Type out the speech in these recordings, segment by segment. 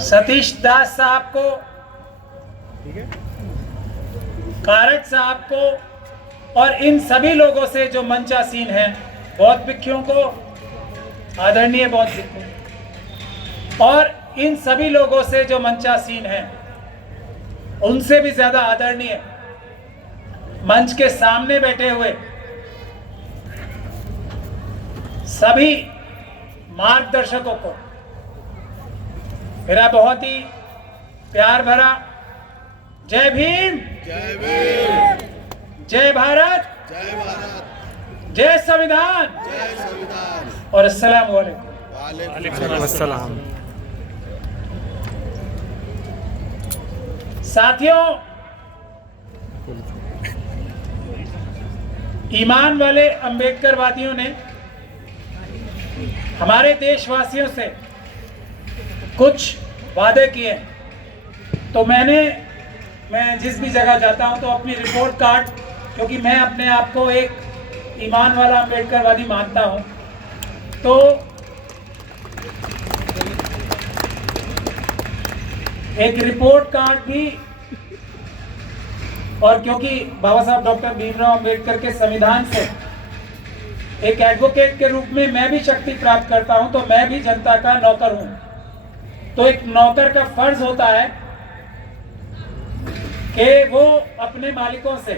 सतीश दास साहब को, कारक साहब को और इन सभी लोगों से जो मंचासीन हैं, बौद्ध भिक्षुओं को, आदरणीय बौद्ध भिक्षु, और इन सभी लोगों से जो मंचासीन हैं, उनसे भी ज्यादा आदरणीय मंच के सामने बैठे हुए सभी मार्गदर्शकों को मेरा बहुत ही प्यार भरा जय भीम, जय भीम, जय भारत, जय भारत, जय संविधान, जय संविधान और अस्सलाम वालेकुम। वालेकुम अस्सलाम। साथियों, ईमान वाले अंबेडकरवादियों ने हमारे देशवासियों से कुछ वादे किए, तो मैं जिस भी जगह जाता हूं तो अपनी रिपोर्ट कार्ड, क्योंकि मैं अपने आप को एक ईमान वाला अंबेडकरवादी मानता हूं, तो एक रिपोर्ट कार्ड भी, और क्योंकि बाबा साहब डॉक्टर भीमराव अंबेडकर के संविधान से एक एडवोकेट के रूप में मैं भी शक्ति प्राप्त करता हूं, तो मैं भी जनता का नौकर हूं। तो एक नौकर का फर्ज होता है कि वो अपने मालिकों से,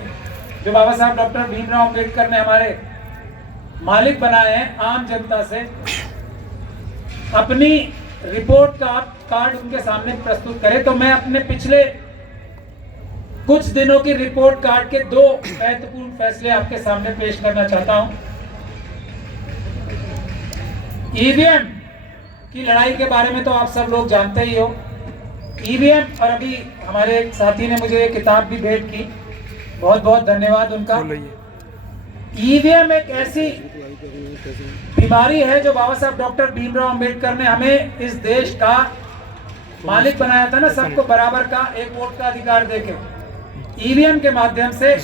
जो बाबा साहब डॉक्टर भीमराव अंबेडकर ने हमारे मालिक बनाए हैं, आम जनता से अपनी रिपोर्ट कार्ड उनके सामने प्रस्तुत करे। तो मैं अपने पिछले कुछ दिनों की रिपोर्ट कार्ड के दो महत्वपूर्ण फैसले आपके सामने पेश करना चाहता हूं। ईवीएम की लड़ाई के बारे में तो आप सब लोग जानते ही हो। ईवीएम, और अभी हमारे एक साथी ने मुझे एक किताब भी भेंट की, बहुत बहुत धन्यवाद उनका। ईवीएम एक ऐसी बीमारी है जो बाबा साहब डॉक्टर भीमराव अंबेडकर ने हमें इस देश का मालिक बनाया था ना, सबको बराबर का एक वोट का अधिकार देके। ईवीएम के माध्यम से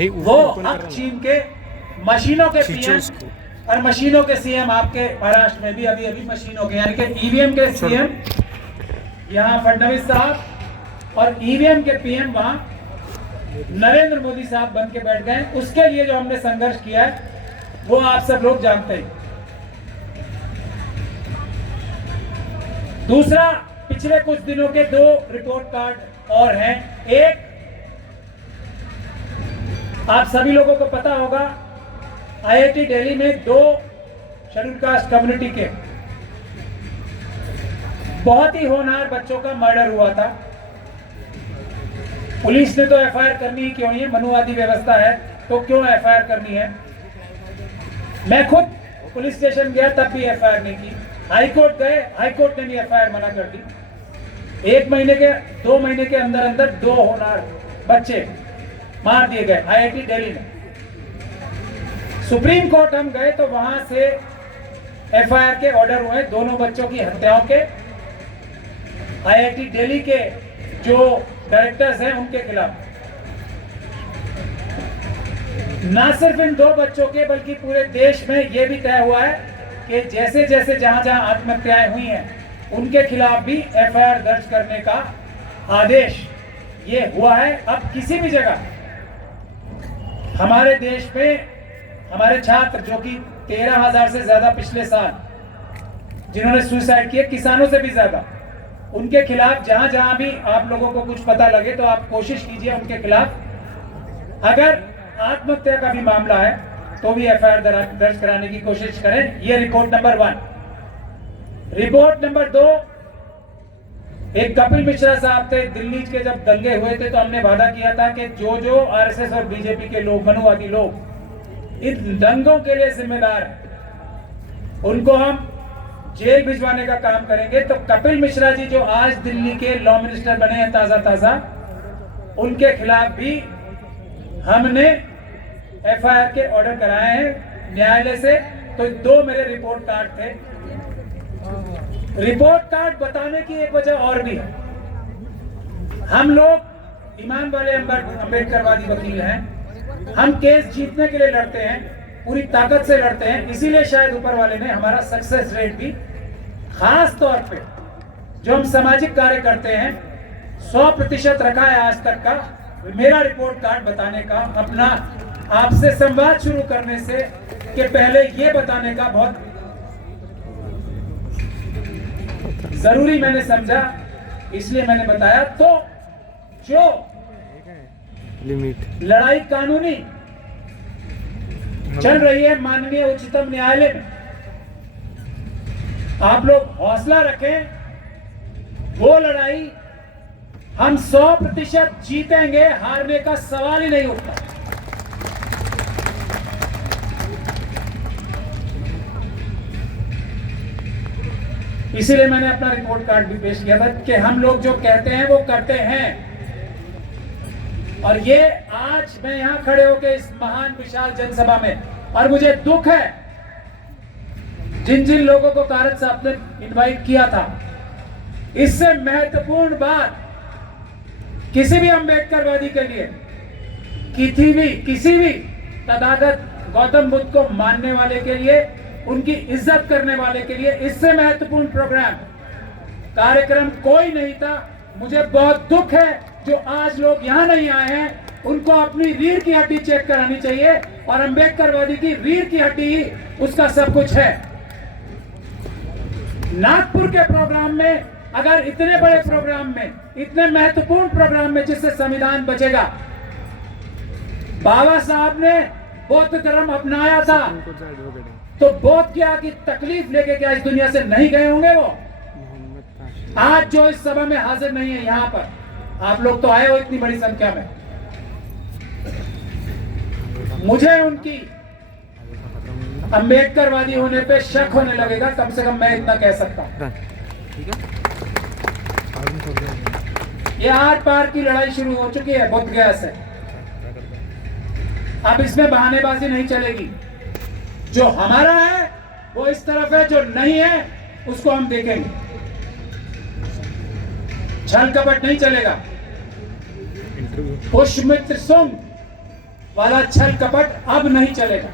वो अब चीन के मशीनों के पीएम और मशीनों के सीएम, आपके महाराष्ट्र में भी अभी मशीनों के, यानी कि ईवीएम के सीएम यहाँ फडणवीस साहब और ईवीएम के पीएम वहां नरेंद्र मोदी साहब बन के बैठ गए। उसके लिए जो हमने संघर्ष किया है वो आप सब लोग जानते हैं। दूसरा, पिछले कुछ दिनों के दो रिपोर्ट कार्ड और हैं। एक, आप सभी लोगों को पता होगा, आईआईटी दिल्ली में दो शेड्यूल कास्ट कम्युनिटी के बहुत ही होनहार बच्चों का मर्डर हुआ था। पुलिस ने तो एफआईआर करनी ही क्यों है, मनुवादी व्यवस्था है तो क्यों एफआईआर करनी है। मैं खुद पुलिस स्टेशन गया तब भी एफआईआर नहीं की। हाईकोर्ट गए, हाईकोर्ट ने भी एफआईआर मना कर दी। 2 महीने के अंदर अंदर दो होनहार बच्चे मार दिए गए आईआईटी दिल्ली में। सुप्रीम कोर्ट हम गए तो वहां से एफआईआर के ऑर्डर हुए दोनों बच्चों की हत्याओं के, आईआईटी दिल्ली के जो डायरेक्टर्स हैं उनके खिलाफ। ना सिर्फ इन दो बच्चों के बल्कि पूरे देश में यह भी तय हुआ है कि जैसे जैसे जहां जहां आत्महत्याएं हुई हैं उनके खिलाफ भी एफआईआर दर्ज करने का आदेश ये हुआ है। अब किसी भी जगह हमारे देश में हमारे छात्र, जो कि 13,000 से ज्यादा पिछले साल जिन्होंने सुसाइड किए, किसानों से भी ज्यादा, उनके खिलाफ जहां जहां भी आप लोगों को कुछ पता लगे तो आप कोशिश कीजिए उनके खिलाफ, अगर आत्महत्या का भी मामला है तो भी एफआईआर दर्ज कराने की कोशिश करें। ये रिपोर्ट नंबर 1। रिपोर्ट नंबर 2, एक कपिल मिश्रा साहब थे, दिल्ली के जब दंगे हुए थे तो हमने वादा किया था कि जो आरएसएस और बीजेपी के लोग, मनुवादी लोग इन दंगों के लिए जिम्मेदार हैं, उनको हम जेल भिजवाने का काम करेंगे। तो कपिल मिश्रा जी जो आज दिल्ली के लॉ मिनिस्टर बने हैं ताजा, उनके खिलाफ भी हमने एफआईआर के ऑर्डर कराए हैं न्यायालय से। तो 2 मेरे रिपोर्ट कार्ड थे। रिपोर्ट कार्ड बताने की एक वजह और भी है। हम लोग ईमान वाले अंबेडकरवादी वकील हैं, हम केस जीतने के लिए लड़ते हैं। पूरी ताकत से लड़ते हैं। इसीलिए शायद ऊपर वाले ने हमारा सक्सेस रेट भी खास तौर पे जो हम सामाजिक कार्य करते हैं 100% रखा है आज तक का। मेरा रिपोर्ट कार्ड बताने का, अपना आपसे संवाद शुरू करने से के पहले ये बताने का बहुत जरूरी मैंने समझा, इसलिए मैंने बताया। तो जो लिमिट लड़ाई कानूनी चल रही है माननीय उच्चतम न्यायालय में, आप लोग हौसला रखें। वो लड़ाई हम 100% जीतेंगे, हारने का सवाल ही नहीं उठता। इसीलिए मैंने अपना रिपोर्ट कार्ड भी पेश किया था कि हम लोग जो कहते हैं वो करते हैं। और ये आज मैं यहां खड़े होकर इस महान विशाल जनसभा में, और मुझे दुख है जिन जिन लोगों को कारत साहब ने इनवाइट किया था, इससे महत्वपूर्ण बात किसी भी अम्बेडकरवादी के लिए, किसी भी तथागत गौतम बुद्ध को मानने वाले के लिए, उनकी इज्जत करने वाले के लिए इससे महत्वपूर्ण प्रोग्राम कार्यक्रम कोई नहीं था। मुझे बहुत दुख है जो आज लोग यहां नहीं आए हैं, उनको अपनी रीढ़ की हड्डी चेक करानी चाहिए, और अम्बेडकरवादी की रीढ़ की हड्डी ही उसका सब कुछ है। नागपुर के प्रोग्राम में, अगर इतने बड़े प्रोग्राम में, इतने महत्वपूर्ण प्रोग्राम में जिससे संविधान बचेगा, बाबा साहब ने बौद्ध धर्म अपनाया था, तो बौद्ध क्या की तकलीफ लेके क्या इस दुनिया से नहीं गए होंगे वो? आज जो इस सभा में हाजिर नहीं है यहाँ पर, आप लोग तो आए हो इतनी बड़ी संख्या में, मुझे उनकी अम्बेडकरवादी होने पे शक होने लगेगा, कम से कम मैं इतना कह सकता हूं। ये आर पार की लड़ाई शुरू हो चुकी है बुद्ध गया से। अब इसमें बहानेबाजी नहीं चलेगी। जो हमारा है वो इस तरफ है, जो नहीं है उसको हम देखेंगे। छल कपट नहीं चलेगा। पुष्यमित्र सुंग वाला छल कपट अब नहीं चलेगा।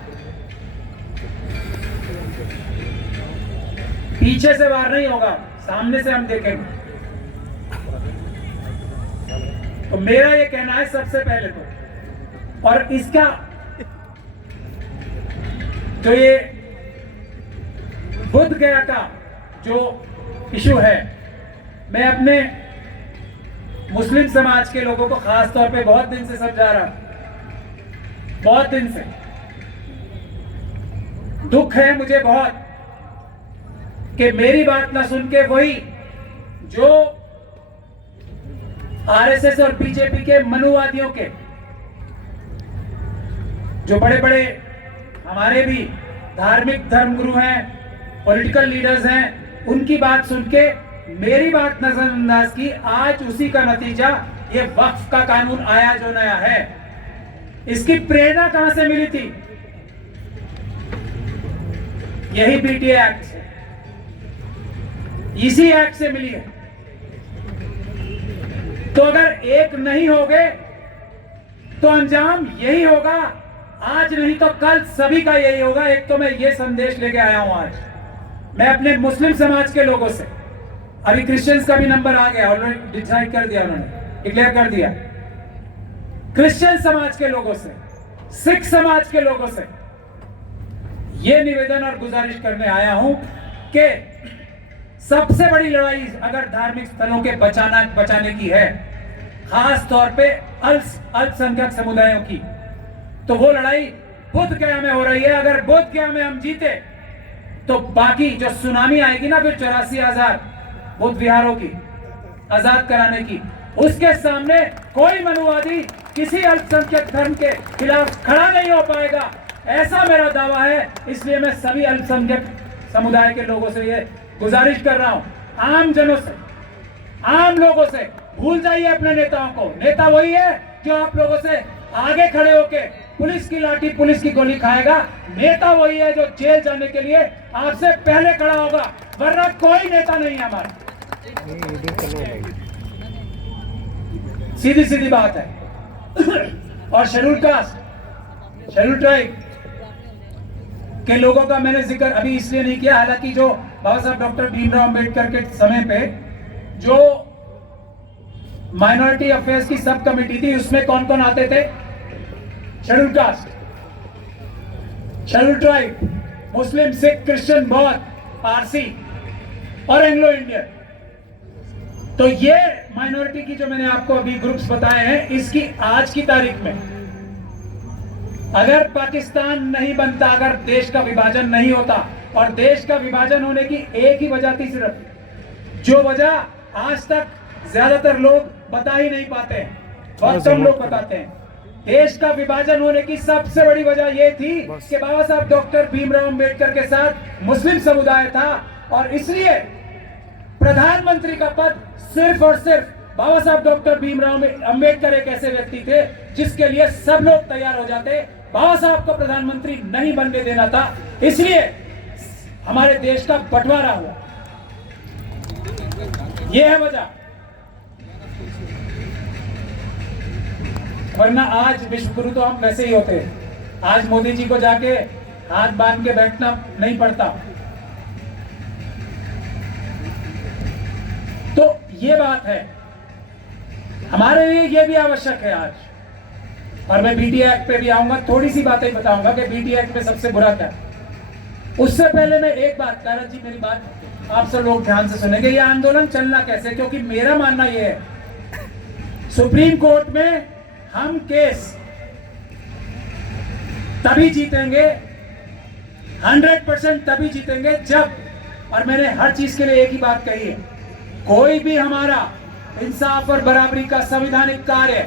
पीछे से वार नहीं होगा, सामने से हम देखेंगे। तो मेरा ये कहना है सबसे पहले तो, और इसका जो ये बुद्ध गया का जो इशू है, मैं अपने मुस्लिम समाज के लोगों को खास तौर पे बहुत दिन से समझा रहा हूं, बहुत दिन से। दुख है मुझे बहुत कि मेरी बात ना सुन के वही जो आरएसएस और बीजेपी के मनुवादियों के जो बड़े बड़े हमारे भी धार्मिक धर्मगुरु हैं, पॉलिटिकल लीडर्स हैं, उनकी बात सुन के मेरी बात नजरअंदाज की। आज उसी का नतीजा ये वक्फ का कानून आया जो नया है। इसकी प्रेरणा कहां से मिली थी? यही बीटीए एक्ट से, इसी एक्ट से मिली है। तो अगर एक नहीं होगे तो अंजाम यही होगा। आज नहीं तो कल सभी का यही होगा। एक तो मैं ये संदेश लेके आया हूं आज, मैं अपने मुस्लिम समाज के लोगों से, अभी क्रिश्चियंस का भी नंबर आ गया, ऑलरेडी डिसाइड कर दिया, उन्होंने डिक्लेयर कर दिया। क्रिश्चियन समाज के लोगों से, सिख समाज के लोगों से ये निवेदन और गुजारिश करने आया हूं कि सबसे बड़ी लड़ाई अगर धार्मिक स्थलों के बचाने की है, खास तौर पे अल्पसंख्यक समुदायों की, तो वो लड़ाई बुद्ध गया में हो रही है। अगर बुद्ध गया में हम जीते तो बाकी जो सुनामी आएगी ना फिर 84,000 बुद्ध विहारों की आजाद कराने की, उसके सामने कोई मनुवादी किसी अल्पसंख्यक धर्म के खिलाफ खड़ा नहीं हो पाएगा, ऐसा मेरा दावा है। इसलिए मैं सभी अल्पसंख्यक समुदाय के लोगों से ये गुजारिश कर रहा हूं, आम जनों से, आम लोगों से, भूल जाइए अपने नेताओं को। नेता वही है जो आप लोगों से आगे खड़े होके पुलिस की लाठी, पुलिस की गोली खाएगा। नेता वही है जो जेल जाने के लिए आपसे पहले खड़ा होगा, वरना कोई नेता नहीं है हमारा। सीधी सीधी बात है। और शेड्यूल कास्ट, शेड्यूल ट्राइब, के लोगों का मैंने जिक्र अभी इसलिए नहीं किया, हालांकि जो बाबा साहब डॉक्टर भीमराव अंबेडकर के समय पे जो माइनॉरिटी अफेयर्स की सब कमेटी थी, उसमें कौन कौन आते थे? शेड्यूल कास्ट, शेड्यूल ट्राइब, मुस्लिम, सिख, क्रिश्चियन, बौद्ध, पारसी और एंग्लो इंडियन। तो ये माइनॉरिटी की जो मैंने आपको अभी ग्रुप्स बताए हैं, इसकी आज की तारीख में अगर पाकिस्तान नहीं बनता, अगर देश का विभाजन नहीं होता, और देश का विभाजन होने की एक ही वजह थी सिर्फ, जो वजह आज तक ज्यादातर लोग बता ही नहीं पाते, बहुत कम लोग बताते हैं। देश का विभाजन होने की सबसे बड़ी वजह यह थी कि बाबा साहब डॉक्टर भीमराव अंबेडकर के साथ मुस्लिम समुदाय था, और इसलिए प्रधानमंत्री का पद सिर्फ और सिर्फ बाबा साहब डॉक्टर भीमराव अंबेडकर एक ऐसे व्यक्ति थे जिसके लिए सब लोग तैयार हो जाते। बाबा साहब को प्रधानमंत्री नहीं बनने देना था, इसलिए हमारे देश का बंटवारा हुआ। यह है वजह, वरना आज विश्व गुरु तो हम वैसे ही होते हैं। आज मोदी जी को जाके हाथ बांध के बैठना नहीं पड़ता। तो ये बात है, हमारे लिए ये भी आवश्यक है आज। और मैं बीटी एक्ट पे भी आऊंगा, थोड़ी सी बातें बताऊंगा कि बीटी एक्ट में सबसे बुरा क्या। उससे पहले मैं एक बात, कारत जी मेरी बात आप सब लोग ध्यान से सुनेंगे, ये आंदोलन चलना कैसे, क्योंकि मेरा मानना ये है, सुप्रीम कोर्ट में हम केस तभी जीतेंगे, 100% तभी जीतेंगे जब, और मैंने हर चीज के लिए एक ही बात कही है, कोई भी हमारा इंसाफ और बराबरी का संवैधानिक कार्य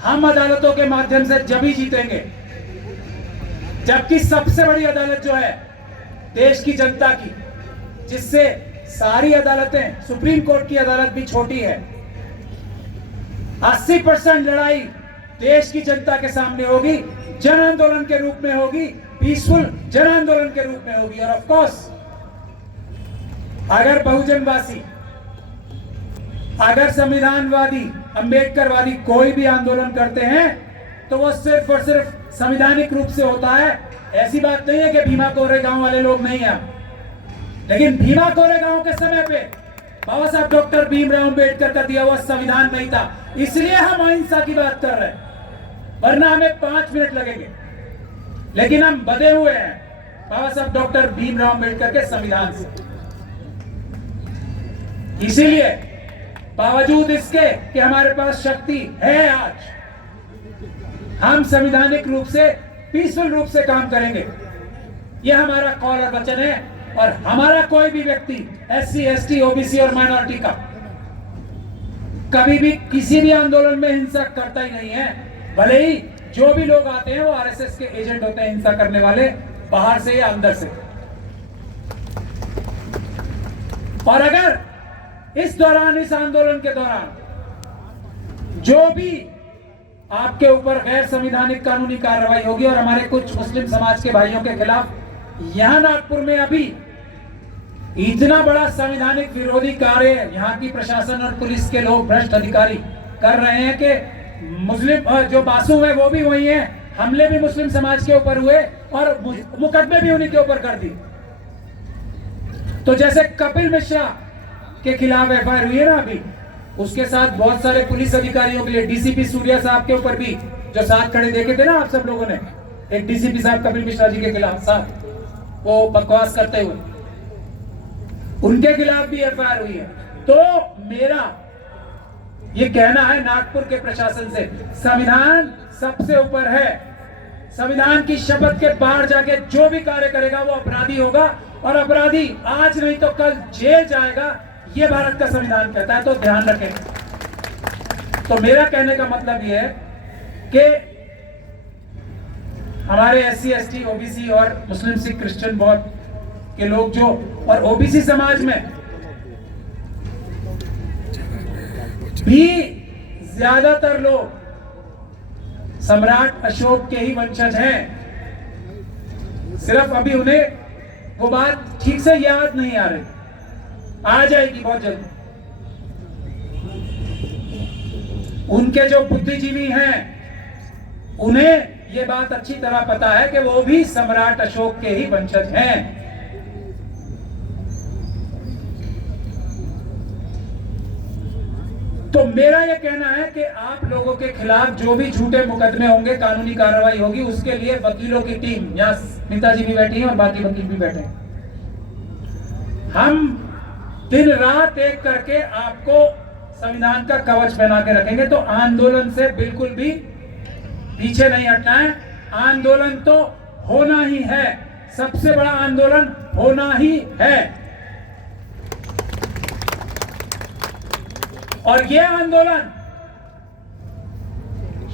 हम अदालतों के माध्यम से जब ही जीतेंगे, जबकि सबसे बड़ी अदालत जो है देश की जनता की, जिससे सारी अदालतें, सुप्रीम कोर्ट की अदालत भी छोटी है, 80% लड़ाई देश की जनता के सामने होगी, जन आंदोलन के रूप में होगी, पीसफुल जन आंदोलन के रूप में होगी। और ऑफ कोर्स अगर बहुजनवासी, अगर संविधानवादी, अंबेडकरवादी कोई भी आंदोलन करते हैं तो वो सिर्फ और सिर्फ संवैधानिक रूप से होता है। ऐसी बात नहीं है कि भीमा कोरेगांव वाले लोग नहीं हैं, लेकिन भीमा कोरेगांव के समय पे बाबा साहब डॉक्टर भीमराव अंबेडकर का दिया हुआ संविधान नहीं था, इसलिए हम अहिंसा की बात कर रहे हैं, वरना हमें 5 मिनट लगेंगे। लेकिन हम बधे हुए हैं बाबा साहब डॉक्टर भीमराव अंबेडकर के संविधान से। इसीलिए बावजूद इसके कि हमारे पास शक्ति है, आज हम संवैधानिक रूप से, पीसफुल रूप से काम करेंगे। यह हमारा कॉल और वचन है। और हमारा कोई भी व्यक्ति SC, ST, OBC और माइनॉरिटी का कभी भी किसी भी आंदोलन में हिंसा करता ही नहीं है। भले ही जो भी लोग आते हैं वो RSS के एजेंट होते हैं, हिंसा करने वाले, बाहर से या अंदर से। और अगर इस दौरान, इस आंदोलन के दौरान जो भी आपके ऊपर गैर संवैधानिक कानूनी कार्रवाई होगी, और हमारे कुछ मुस्लिम समाज के भाइयों के खिलाफ यहां नागपुर में अभी इतना बड़ा संवैधानिक विरोधी कार्य यहां की प्रशासन और पुलिस के लोग, भ्रष्ट अधिकारी कर रहे हैं कि मुस्लिम जो मासूम है वो भी वही है, हमले भी मुस्लिम समाज के ऊपर हुए और मुकदमे भी उन्हीं के ऊपर कर दी। तो जैसे कपिल मिश्रा के खिलाफ FIR हुई है ना अभी, उसके साथ बहुत सारे पुलिस अधिकारियों के लिए, DCP सूर्या साहब के ऊपर भी, जो साथ खड़े देखे थे ना आप सब लोगों ने, एक DCP साहब कपिल मिश्रा जी के खिलाफ साथ वो बकवास करते हुए, उनके खिलाफ भी FIR हुई है। तो मेरा ये कहना है नागपुर के प्रशासन से, संविधान सबसे ऊपर है। संविधान की शपथ के बाहर जाके जो भी कार्य करेगा वो अपराधी होगा, और अपराधी आज नहीं तो कल जेल जाएगा, ये भारत का संविधान कहता है। तो ध्यान रखें। तो मेरा कहने का मतलब ये है कि हमारे SC, ST, OBC और मुस्लिम, सिख, क्रिश्चियन, बौद्ध के लोग जो, और OBC समाज में भी ज्यादातर लोग सम्राट अशोक के ही वंशज हैं। सिर्फ अभी उन्हें वो बात ठीक से याद नहीं आ रही, आ जाएगी बहुत जल्द। उनके जो बुद्धिजीवी हैं उन्हें ये बात अच्छी तरह पता है कि वो भी सम्राट अशोक के ही वंशज हैं। तो मेरा ये कहना है कि आप लोगों के खिलाफ जो भी झूठे मुकदमे होंगे, कानूनी कार्रवाई होगी, उसके लिए वकीलों की टीम, यहाँ स्मिता जी भी बैठी हैं और बाकी वकील भी बैठे हैं, हम दिन रात एक करके आपको संविधान का कवच पहना के रखेंगे। तो आंदोलन से बिल्कुल भी पीछे नहीं हटना है। आंदोलन तो होना ही है, सबसे बड़ा आंदोलन होना ही है। और यह आंदोलन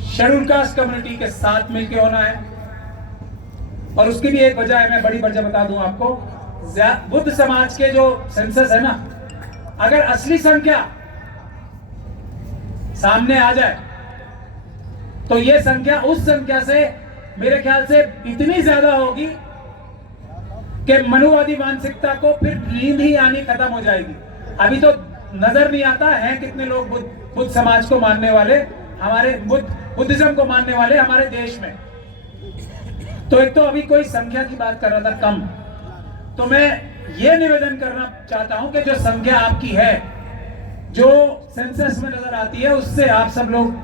शेड्यूल कास्ट कम्युनिटी के साथ मिलकर होना है। और उसकी भी एक वजह है, मैं बड़ी वजह बता दूं आपको। बुद्ध समाज के जो सेंसस है ना, अगर असली संख्या सामने आ जाए तो यह संख्या उस संख्या से मेरे ख्याल से इतनी ज्यादा होगी कि मनुवादी मानसिकता को फिर नींद ही आनी खत्म हो जाएगी। अभी तो नजर नहीं आता है कितने लोग बुद्ध समाज को मानने वाले, हमारे बुद्धिज्म को मानने वाले हमारे देश में। तो एक तो अभी कोई संख्या की बात कर रहा था कम, तो मैं ये निवेदन करना चाहता हूं कि जो संख्या आपकी है, जो सेंसस में नजर आती है, उससे आप सब लोग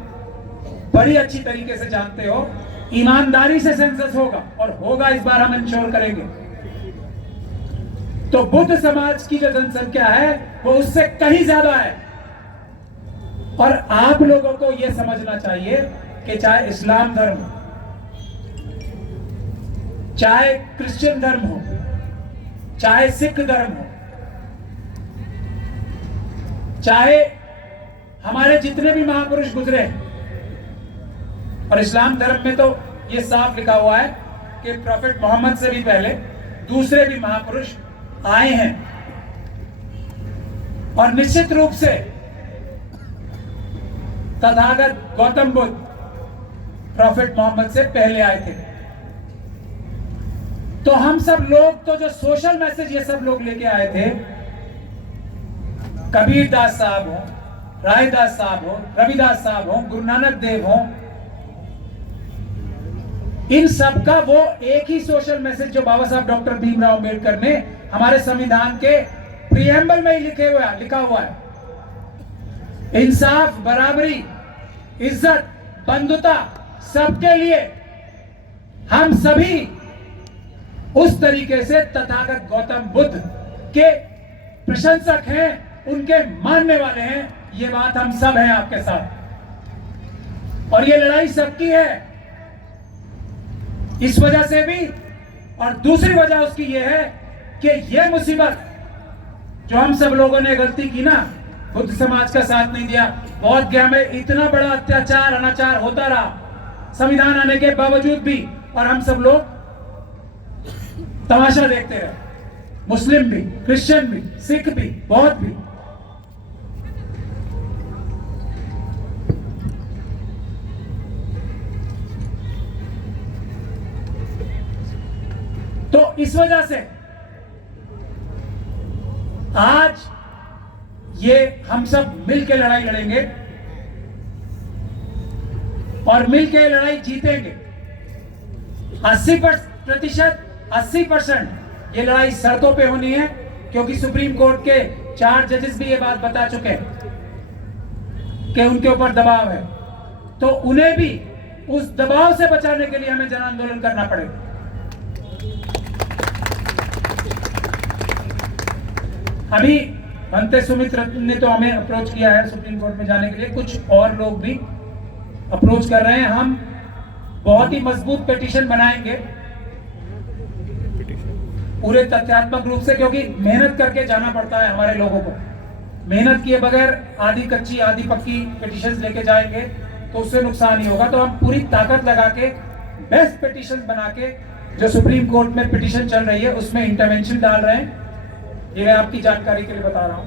बड़ी अच्छी तरीके से जानते हो, ईमानदारी से सेंसस होगा और होगा, इस बार हम इंश्योर करेंगे। तो बुद्ध समाज की जो जनसंख्या है वो उससे कहीं ज्यादा है। और आप लोगों को यह समझना चाहिए कि चाहे इस्लाम धर्म हो, चाहे क्रिश्चियन धर्म हो, चाहे सिख धर्म हो, चाहे हमारे जितने भी महापुरुष गुजरे, और इस्लाम धर्म में तो यह साफ लिखा हुआ है कि प्रॉफेट मोहम्मद से भी पहले दूसरे भी महापुरुष आए हैं। और निश्चित रूप से तथागत गौतम बुद्ध प्रॉफेट मोहम्मद से पहले आए थे। तो हम सब लोग तो जो सोशल मैसेज ये सब लोग लेके आए थे, कबीर दास साहब हो, रायदास साहब हो, रविदास साहब हो, गुरु नानक देव हो, इन सब का वो एक ही सोशल मैसेज जो बाबा साहब डॉक्टर भीमराव अंबेडकर ने हमारे संविधान के प्रीएम्बल में ही लिखा हुआ है। इंसाफ, बराबरी, इज्जत, बंधुता सबके लिए। हम सभी उस तरीके से तथागत गौतम बुद्ध के प्रशंसक हैं, उनके मानने वाले हैं। ये बात हम सब हैं आपके साथ, और ये लड़ाई सबकी है। इस वजह से भी, और दूसरी वजह उसकी ये है कि ये मुसीबत जो हम सब लोगों ने गलती की ना, बुद्ध समाज का साथ नहीं दिया, बौद्ध गया में इतना बड़ा अत्याचार अनाचार होता रहा संविधान आने के बावजूद भी, और हम सब लोग तमाशा देखते रहे। मुस्लिम भी, क्रिश्चियन भी, सिख भी, बौद्ध भी। तो इस वजह से आज ये हम सब मिलकर लड़ाई लड़ेंगे और मिलकर लड़ाई जीतेंगे। 80% ये लड़ाई सड़कों पे होनी है, क्योंकि सुप्रीम कोर्ट के 4 जजेस भी ये बात बता चुके हैं कि उनके ऊपर दबाव है। तो उन्हें भी उस दबाव से बचाने के लिए हमें जन आंदोलन करना पड़ेगा। अभी बनते सुमित्र ने तो हमें अप्रोच किया है सुप्रीम कोर्ट में जाने के लिए, कुछ और लोग भी अप्रोच कर रहे हैं। हम बहुत ही मजबूत पिटीशन बनाएंगे पूरे तथ्यात्मक रूप से, क्योंकि मेहनत करके जाना पड़ता है हमारे लोगों को। मेहनत किए बगैर आधी कच्ची आधी पक्की पिटीशन लेके जाएंगे तो उससे नुकसान ही होगा। तो हम पूरी ताकत लगा के बेस्ट पिटीशन बना के, जो सुप्रीम कोर्ट में पिटीशन चल रही है उसमें इंटरवेंशन डाल रहे हैं। ये मैं आपकी जानकारी के लिए बता रहा हूं,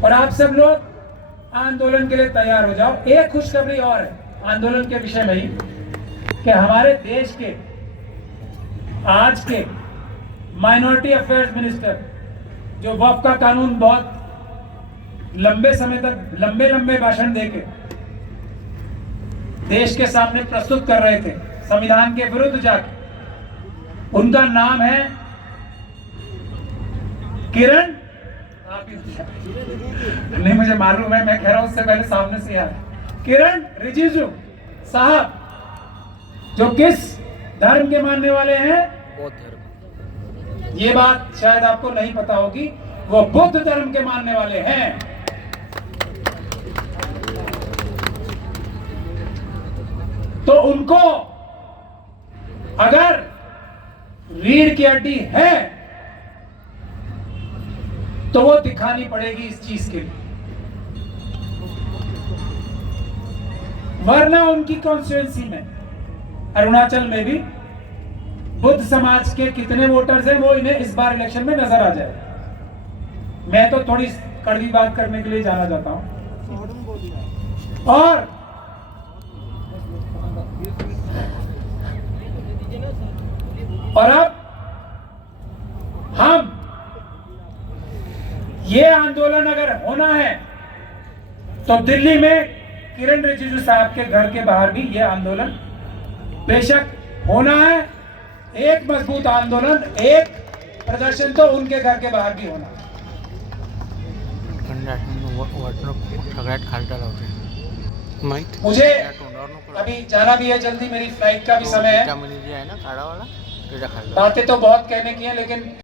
और आप सब लोग आंदोलन के लिए तैयार हो जाओ। एक खुशखबरी और है आंदोलन के विषय में ही, कि हमारे देश के आज के माइनॉरिटी अफेयर्स मिनिस्टर, जो वक्फ का कानून बहुत लंबे समय तक लंबे भाषण देके देश के सामने प्रस्तुत कर रहे थे संविधान के विरुद्ध जाके। उनका नाम है किरण, आप ही नहीं, मुझे मालूम है, मैं कह रहा हूं उससे पहले सामने से आया, किरण रिजिजू साहब, जो किस धर्म के मानने वाले हैं? बौद्ध धर्म। ये बात शायद आपको नहीं पता होगी, वो बुद्ध धर्म के मानने वाले हैं। तो उनको अगर रीढ़ की हड्डी है तो वो दिखानी पड़ेगी इस चीज के लिए, वरना उनकी कॉन्स्टिट्यूएंसी में अरुणाचल में भी बुद्ध समाज के कितने वोटर्स हैं वो इन्हें इस बार इलेक्शन में नजर आ जाए। मैं तो थोड़ी कड़वी बात करने के लिए जाना चाहता हूं। और अब हम ये आंदोलन अगर होना है तो दिल्ली में किरण रिजिजू साहब के घर के बाहर भी ये आंदोलन बेशक होना है। एक मजबूत आंदोलन, एक प्रदर्शन तो उनके घर के बाहर भी होना है। सगळ्यात खालचा लावते माहित मुझे अभी जाना भी है जल्दी, मेरी फ्लाइट का भी समय है। त्यामध्ये जे आहे ना काळावाला त्याच्या खाली बातें तो बहुत कहने की हैं लेकिन